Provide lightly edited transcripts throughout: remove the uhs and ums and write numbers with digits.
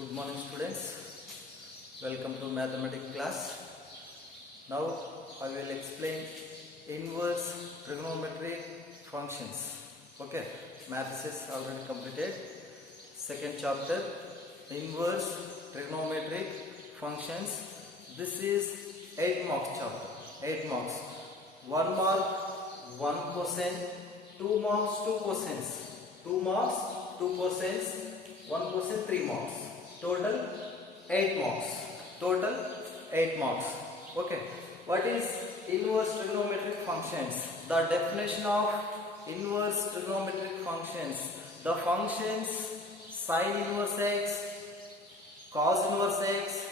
Good morning students, welcome to mathematics class. Now I will explain inverse trigonometric functions. Okay, maths is already completed. Second chapter, inverse trigonometric functions. This is 8 marks chapter. 8 marks. 1 mark, 1 question, 2 marks, 2 questions. 2 marks, 2 questions, 1 question, 3 marks. Total 8 marks. Total 8 marks. Okay. What is inverse trigonometric functions? The definition of inverse trigonometric functions. The functions sin inverse x, cos inverse x,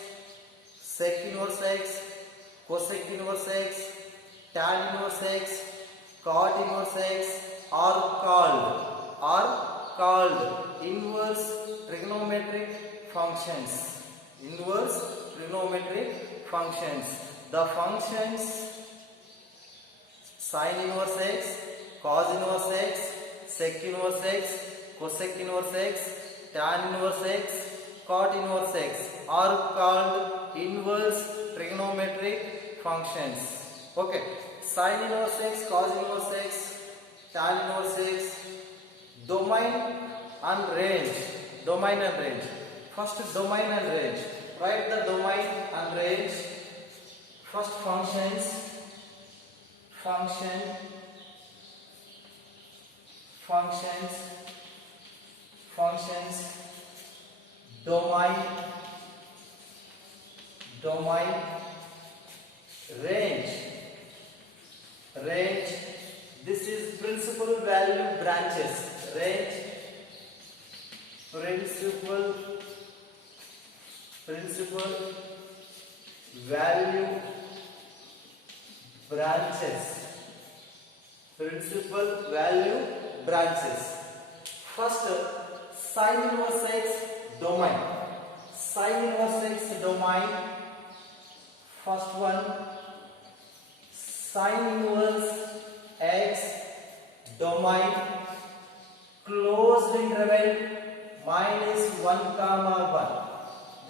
sec inverse x, cosec inverse x, tan inverse x, cot inverse x are called inverse trigonometric functions. Inverse trigonometric functions. The functions sin inverse x, cos inverse x, sec inverse x, cosec inverse x, tan inverse x, cot inverse x are called inverse trigonometric functions. Okay, sin inverse x, cos inverse x, tan inverse x, domain and range. Domain and range. First, domain and range. Write the domain and range. First, functions, domain, range. This is principal value branches. Range, principal value branches. First, sin inverse x domain. First one, sin inverse x domain closed interval minus 1 comma 1.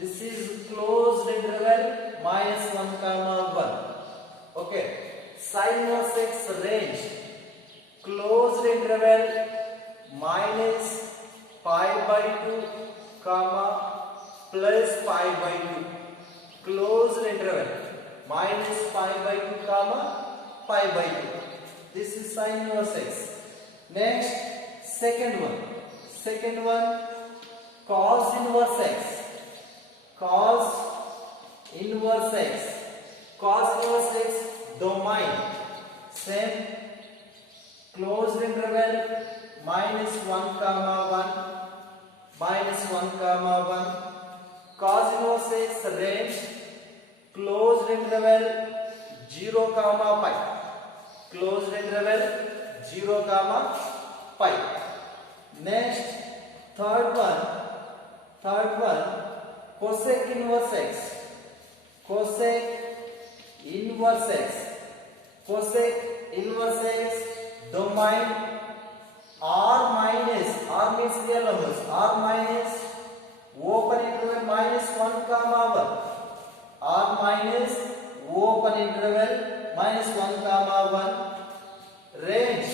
This is closed interval minus 1 comma 1. Okay. Sin inverse x range closed interval minus pi by 2 comma plus pi by 2. Closed interval minus pi by 2 comma pi by 2. This is sin inverse x. Next, second one, cos inverse x. Cos inverse x domain same, closed interval minus 1 comma 1. Cos inverse x range closed interval 0 comma pi. Closed interval 0 comma pi. Next, third one, cosec inverse x. Cosec inverse x domain r means real numbers. R minus open interval minus 1 comma 1. R minus open interval minus 1 comma 1. Range,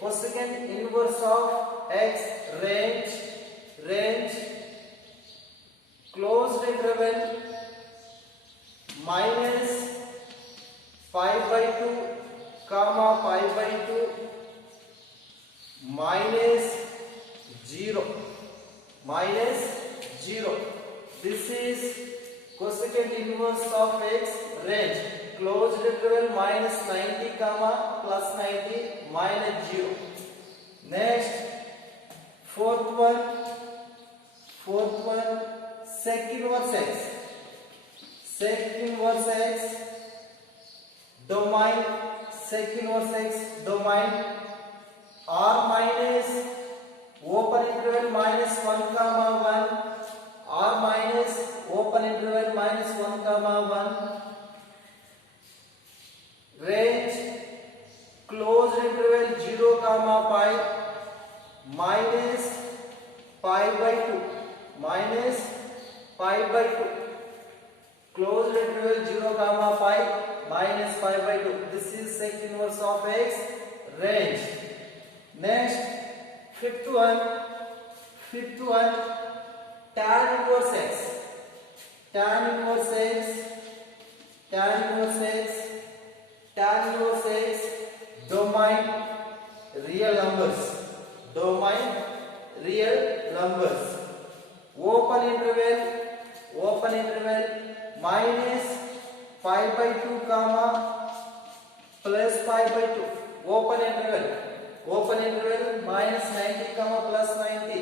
cosecant inverse of x range closed interval minus pi by 2 comma pi by 2 minus 0. This is cosecant inverse of x range closed interval minus 90 comma plus 90 minus 0. Next, fourth one, sec inverse x domain r minus open interval minus 1 comma 1. R minus open interval minus 1 comma 1. Range closed interval 0 comma pi minus pi by 2 minus pi by 2. Closed interval 0 comma pi minus pi by 2. This is sec inverse of x range. Next, fifth one, tan inverse x. Tan inverse x, domain real numbers. Open interval minus pi by 2 comma plus pi by 2. Open interval minus 90 comma plus 90.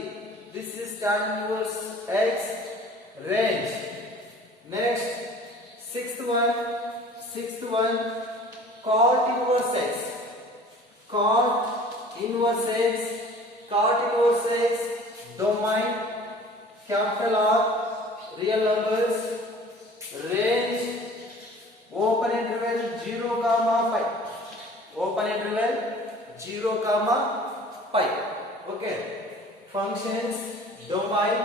This is tan inverse x range. Next, sixth one, cot inverse x. Cot inverse x, domain capital R, real numbers, range, open interval 0 comma pi. Okay. Functions, domain,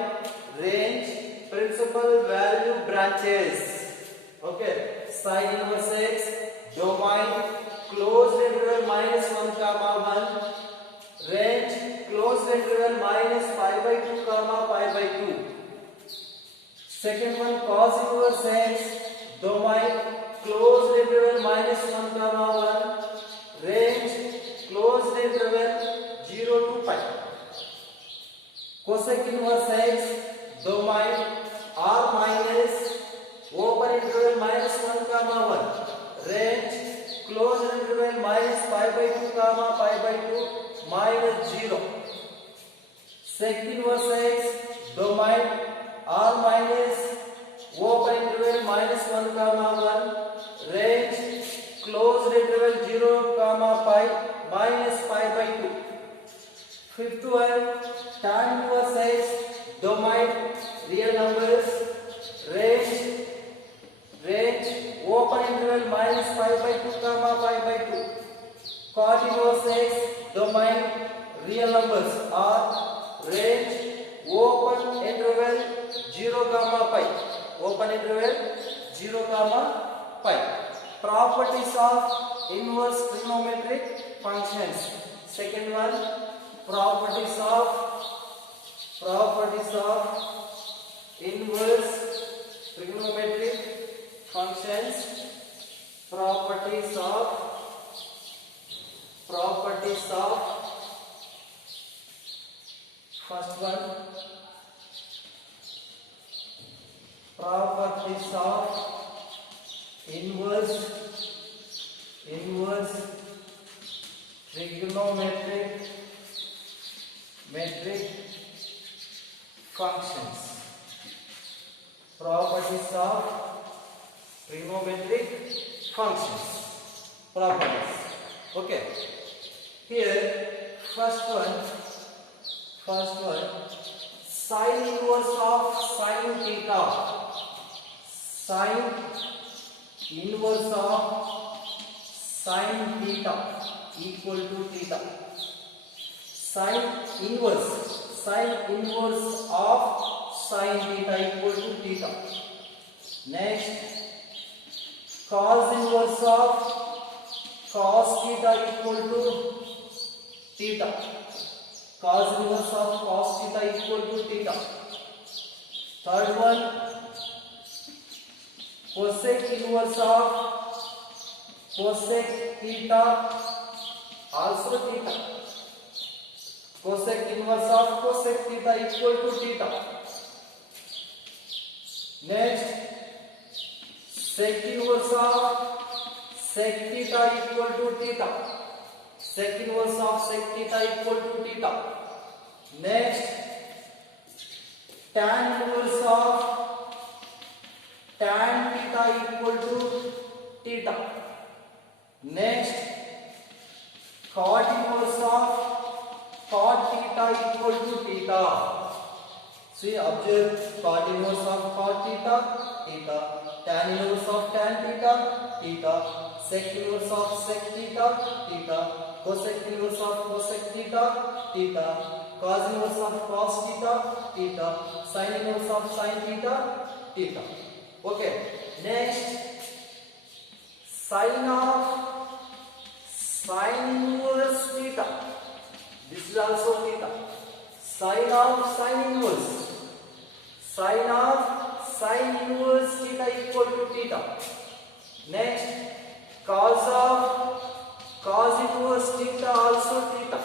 range, principal value branches. Okay. Sin inverse x, domain, closed interval minus 1 comma 1, range, closed interval minus pi by 2 comma pi by 2. Second one, cos inverse x, domain, closed interval minus 1 comma 1, range, closed interval 0 to pi. Cosec inverse x, domain, r minus, open interval minus 1 comma 1, range, closed interval minus pi by 2 comma pi by 2 minus 0. Sec inverse x, domain, r minus, open interval minus 1 comma 1, range, closed interval 0 comma pi minus pi by 2. Fifth one, tan inverse x, domain, real numbers, range, open interval minus pi by 2 comma pi by 2. Cot inverse x, domain, real numbers, r, range, open interval 0 comma pi. Properties of inverse trigonometric functions. Second one, properties of inverse trigonometric functions. Properties of first one, properties of inverse trigonometric functions. Properties of trigonometric functions. Properties. Okay. Here, first one, sin inverse of sin theta. Sin inverse of sin theta equal to theta. Sin inverse of sin theta equal to theta. Next, cos inverse of cos theta equal to theta. Cos inverse of cos theta equal to theta. Third one, cosec inverse of cosec theta also theta. Cosec inverse of cosec theta equal to theta. Next, sec inverse of sec theta equal to theta. Sec inverse of sec theta equal to theta. Next, tan inverse of tan theta equal to theta. Next, cot inverse of cot theta equal to theta. See, observe cot inverse of cot theta, theta. Tan inverse of tan theta, theta. Sec inverse of sec theta, theta. Cosec inverse of cosec theta, theta. cos inverse of cos theta, theta, sin inverse of sin theta, theta. Okay. Next, sin of sin inverse theta. This is also theta. Sin of sin inverse. Sin of sin inverse theta equal to theta. Next, cos of cos inverse theta also theta.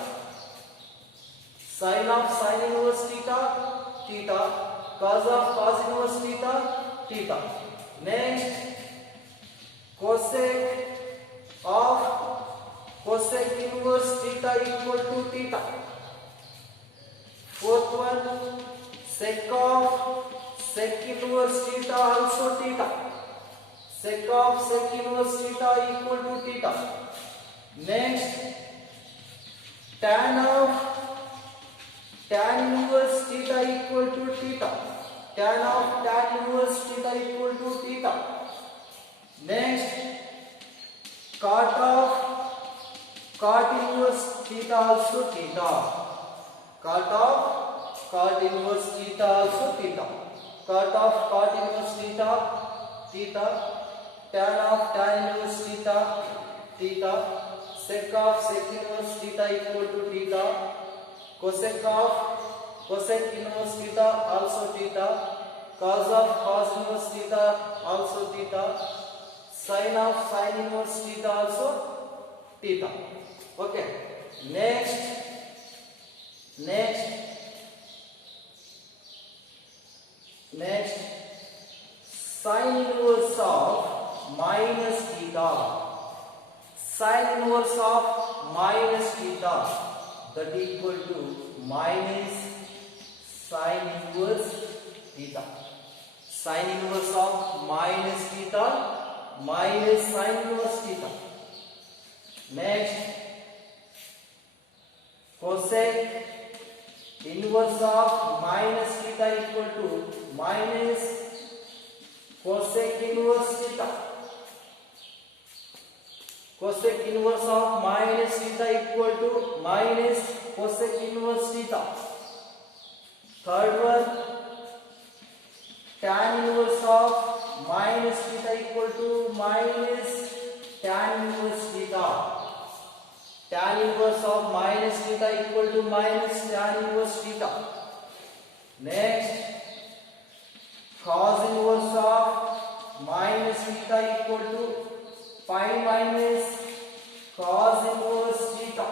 Sin of sin inverse theta, theta. Cos of cos inverse theta, theta. Next, cosec of cosec inverse theta equal to theta. Fourth one, sec of sec inverse theta also theta. Sec of sec inverse theta equal to theta. Next, tan of tan inverse theta equal to theta. Tan of tan inverse theta equal to theta. Next, cot of cot inverse theta also theta. Cot of cot inverse theta also theta. Cot of cot inverse theta, theta. Tan of tan inverse theta, theta. Sec of sec inverse theta equal to theta. Cosec of cosec inverse theta also theta. Cos of cos inverse theta also theta. Sin of sin inverse theta also theta. Okay. Next, sin inverse of minus theta. Sin inverse of minus theta, that equal to minus sin inverse theta. Sin inverse of minus theta minus sin inverse theta. Next, cosec inverse of minus theta equal to minus cosec inverse theta. Cosec inverse of minus theta equal to minus cosec inverse theta. Third one, tan inverse of minus theta equal to minus tan inverse theta. Tan inverse of minus theta equal to minus tan inverse theta. Next, cos inverse of minus theta equal to pi minus cos inverse theta.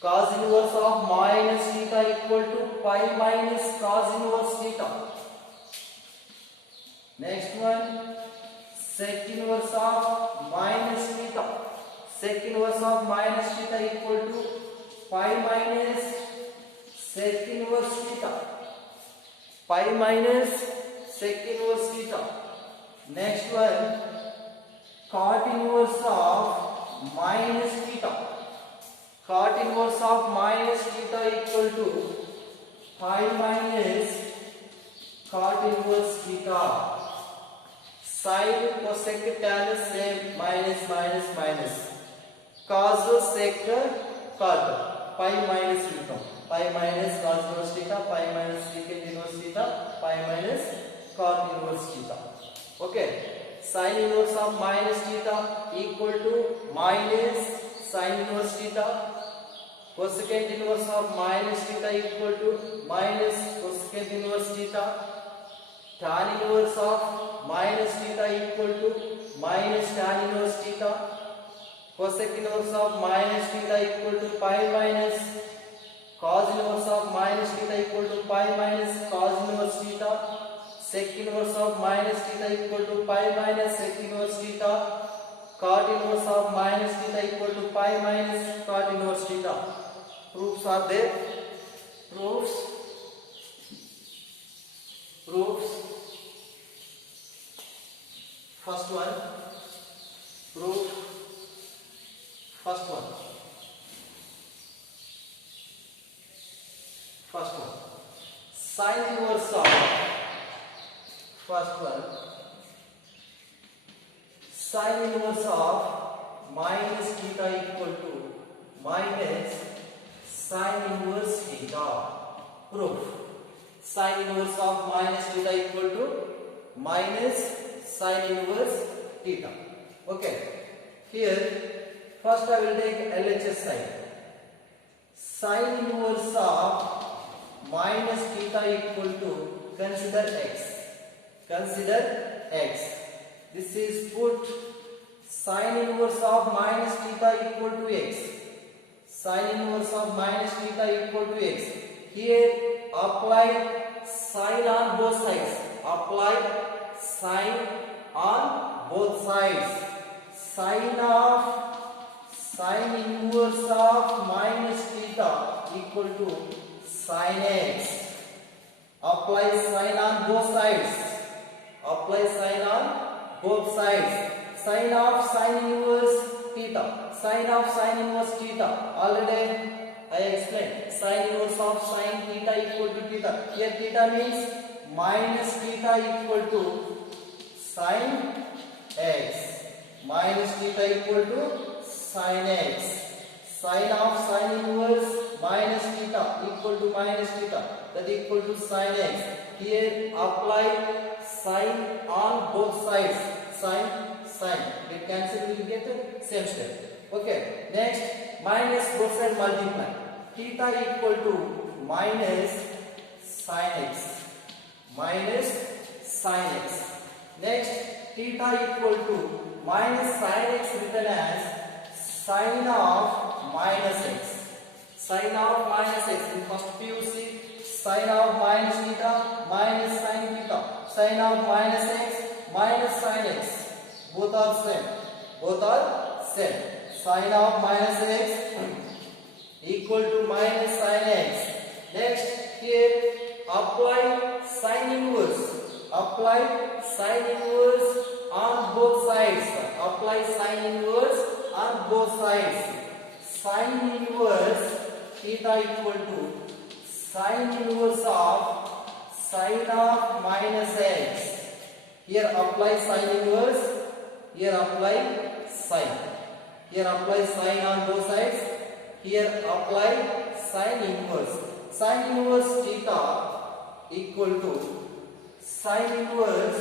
Cos inverse of minus theta equal to pi minus cos inverse theta. Next one, sec inverse of minus theta. Sec inverse of minus theta equal to pi minus sec inverse theta. Pi minus sec inverse theta. Next one, cot inverse of minus theta. Cot inverse of minus theta equal to pi minus cot inverse theta. Sin, cosec, tan same, minus minus minus. Cos, sec, cot, pi minus theta. Pi minus cos inverse theta, pi minus secant inverse theta, pi minus cot inverse theta. Okay. Sin inverse of minus theta equal to minus sin inverse theta. Cosecant inverse of minus theta equal to minus cosecant inverse theta. Tan inverse of minus theta equal to minus tan inverse theta. Cosec inverse of minus theta equal to pi minus cos inverse of minus theta equal to pi minus cos inverse theta. Sec inverse of minus theta equal to pi minus sec inverse theta. Cot inverse of minus theta equal to pi minus cot inverse theta. Proofs are there. Proofs. First one. Proof. First one. Sin inverse of first one. Sin inverse of minus theta equal to minus sin inverse theta. Proof. Sin inverse of minus theta equal to minus sin inverse theta. Okay. Here first I will take LHS side. Sin inverse of minus theta equal to, consider x. Consider x. This is put sin inverse of minus theta equal to x. Sin inverse of minus theta equal to x. Here apply sin on both sides. Apply sin on both sides. Sin inverse of minus theta equal to sin x. Apply sin on both sides. Apply sin on both sides. Sin of sin inverse theta. Sin of sin inverse theta. Already I explained. Sin inverse of sin theta equal to theta. Here theta means minus theta equal to sin x. Minus theta equal to sin x. Sin of sin inverse minus theta equal to minus theta, that equal to sin x. Here apply sin on both sides. Sin. Get cancel, will get the same step. Okay. Next, minus both sides multiply. Theta equal to minus sin x. Minus sin x. Next, theta equal to minus sin x written as sin of minus x. Sin of minus x in first PUC. Sin of minus theta minus sin theta. Sin of minus x minus sin x. Both are same. Both are same. Sin of minus x equal to minus sin x. Next, here apply sin inverse. Apply sin inverse on both sides. Apply sin inverse on both sides. Sin inverse theta equal to sin inverse of sin of minus x. Here apply sin inverse. Here apply sin. Here apply sin on both sides. Here apply sin inverse. Sin inverse theta equal to sin inverse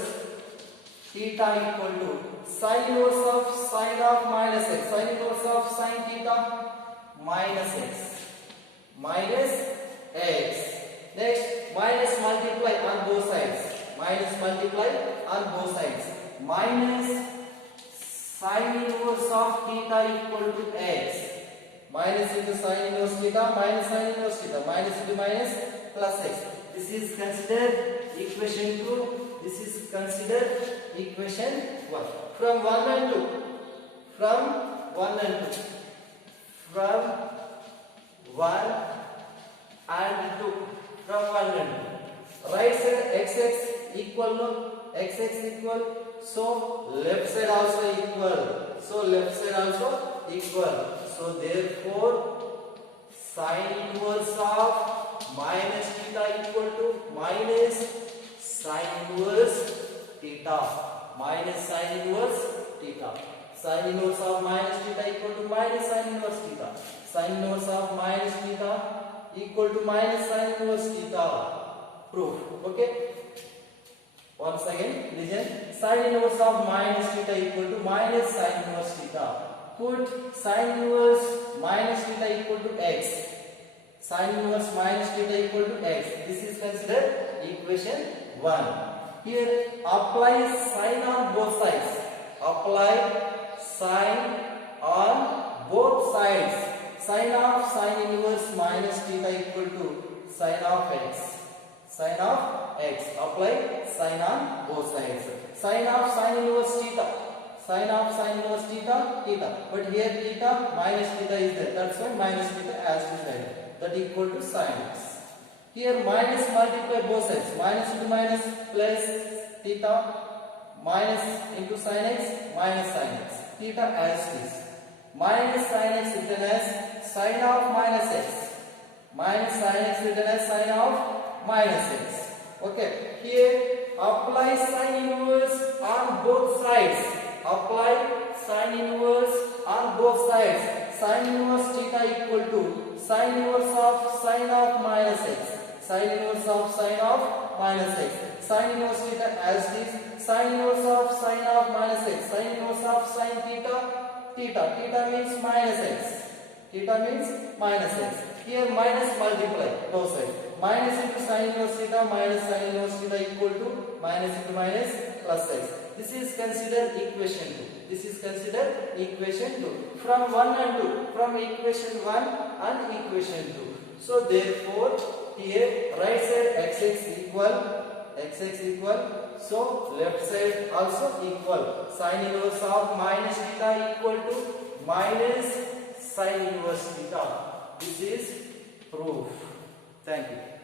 theta equal to sin inverse of sin of minus x. Sin inverse of sin theta minus x. Minus x. Next, minus multiply on both sides. Minus multiply on both sides. Minus sin inverse of theta equal to x. Minus into sin inverse theta minus sin inverse theta. Minus into minus plus x. This is considered equation 2. This is considered equation 1. From 1 and 2. From 1 and 2. From 1 and 2. From 1 and 2. Right side xx equal, no? Xx equal. So left side also equal. So left side also equal. So therefore sin inverse of minus theta equal to minus sin inverse theta. Minus sin inverse theta. Sin inverse of minus theta equal to minus sin inverse theta. Sin inverse of minus theta equal to minus sin inverse theta. Proof. Okay. Once again, listen. Sin inverse of minus theta equal to minus sin inverse theta. Put sin inverse minus theta equal to x. Sin inverse minus theta equal to x. This is considered equation 1. Here apply sin on both sides. Apply sin on both sides. Sin of sin inverse minus theta equal to sin of x. Sin of x. Apply sin on both sides. Sin of sin inverse theta. Sin of sin inverse theta, theta. But here theta minus theta is there. That's why minus theta as it is there. That equal to sin x. Here minus multiply both sides. Minus into minus plus theta. Minus into sin x minus sin x. Theta as it is. Minus sin x written as sin of minus x. Minus sin x written as sin of minus x. Okay. Here apply sin inverse on both sides. Apply sin inverse on both sides. Sin inverse theta equal to sin inverse of sin of minus x, sin inverse of sin of minus x, sin inverse theta as it is, sin inverse of sin of minus x, sin inverse of sin theta, theta means minus x, theta means minus x. Here minus multiply both sides, minus into sin inverse theta minus sin inverse theta equal to minus into minus plus x. This is considered equation 2. This is considered equation 2. From 1 and 2, from equation 1 and equation 2. So therefore here right side xx equal, so left side also equal. Sin inverse of minus theta equal to minus sin inverse theta. This is proof. Thank you.